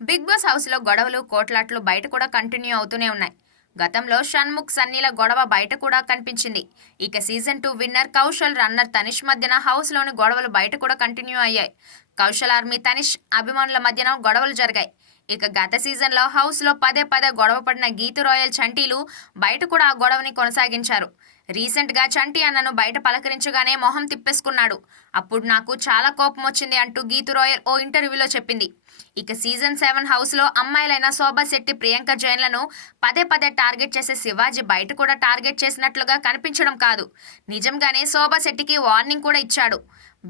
Big boss హౌస్లో గొడవలు కోట్లాట్లు బయట కూడా కంటిన్యూ అవుతూనే ఉన్నాయి. గతంలో షణ్ముఖ్ సన్నీల గొడవ బయట కూడా కనిపించింది. ఇక season two winner Kaushal runner Tanish మధ్యన హౌస్లోని గొడవలు బయట కూడా కంటిన్యూ అయ్యాయి. కౌశల్ ఆర్మీ తనిష్ అభిమానుల మధ్యన గొడవలు జరిగాయి. ఇక గత సీజన్లో హౌస్లో పదే పదే గొడవ పడిన గీతు రాయల్ చంటీలు బయట కూడా ఆ గొడవని కొనసాగించారు. రీసెంట్గా చంటి అన్నను బయట పలకరించగానే మొహం తిప్పేసుకున్నాడు. అప్పుడు నాకు చాలా కోపం వచ్చింది అంటూ గీతు రాయల్ ఓ ఇంటర్వ్యూలో చెప్పింది. ఇక సీజన్ సెవెన్ హౌస్లో అమ్మాయిలైన శోభా శెట్టి ప్రియాంక జైన్లను పదే పదే టార్గెట్ చేసే శివాజీ బయట కూడా టార్గెట్ చేసినట్లుగా కనిపించడం కాదు. నిజంగానే శోభా శెట్టికి వార్నింగ్ కూడా ఇచ్చాడు.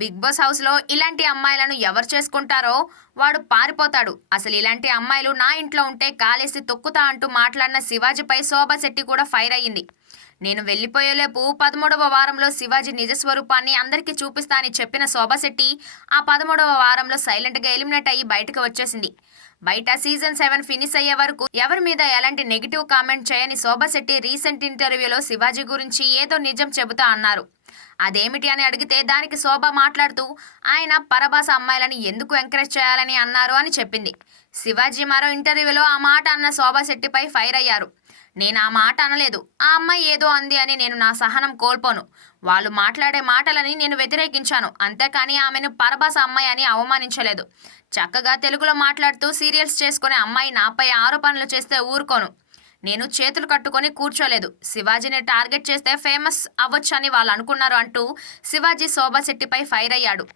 బిగ్ బాస్ హౌస్లో ఇలాంటి అమ్మాయిలను ఎవరు చేసుకుంటారో వాడు పారిపోతాడు. అసలు ఇలాంటి అమ్మాయిలు నా ఇంట్లో ఉంటే కాలేసి తొక్కుతా అంటూ మాట్లాడిన శివాజీపై శోభా శెట్టి కూడా ఫైర్ అయ్యింది. నేను వెళ్ళిపోయేలేపు పదమూడవ వారంలో శివాజీ నిజ స్వరూపాన్ని అందరికీ చూపిస్తా అని చెప్పిన శోభాశెట్టి ఆ పదమూడవ వారంలో సైలెంట్గా ఎలిమినేట్ అయ్యి బయటకు వచ్చేసింది. బయట సీజన్ సెవెన్ ఫినిష్ అయ్యే వరకు ఎవరి మీద ఎలాంటి నెగిటివ్ కామెంట్ చేయని శోభాశెట్టి రీసెంట్ ఇంటర్వ్యూలో శివాజీ గురించి ఏదో నిజం చెబుతా అన్నారు. అదేమిటి అని అడిగితే దానికి శోభ మాట్లాడుతూ ఆయన పరభాష అమ్మాయిలని ఎందుకు ఎంకరేజ్ చేయాలని అన్నారు అని చెప్పింది. శివాజీ మరో ఇంటర్వ్యూలో ఆ మాట అన్న శోభా శెట్టిపై ఫైర్ అయ్యారు. నేను ఆ మాట అనలేదు. ఆ అమ్మాయి ఏదో అంది అని నేను నా సహనం కోల్పోను. వాళ్ళు మాట్లాడే మాటలని నేను వ్యతిరేకించాను. అంతేకాని ఆమెను పరభాస అమ్మాయి అని అవమానించలేదు. చక్కగా తెలుగులో మాట్లాడుతూ సీరియల్స్ చేసుకునే అమ్మాయి నాపై ఆరోపణలు చేస్తే ఊరుకోను. నేను చేతులు కట్టుకొని కూర్చోలేదు. శివాజీని టార్గెట్ చేస్తే ఫేమస్ అవ్వొచ్చని వాళ్ళు అనుకున్నారు అంటూ శివాజీ శోభాశెట్టిపై ఫైర్ అయ్యాడు.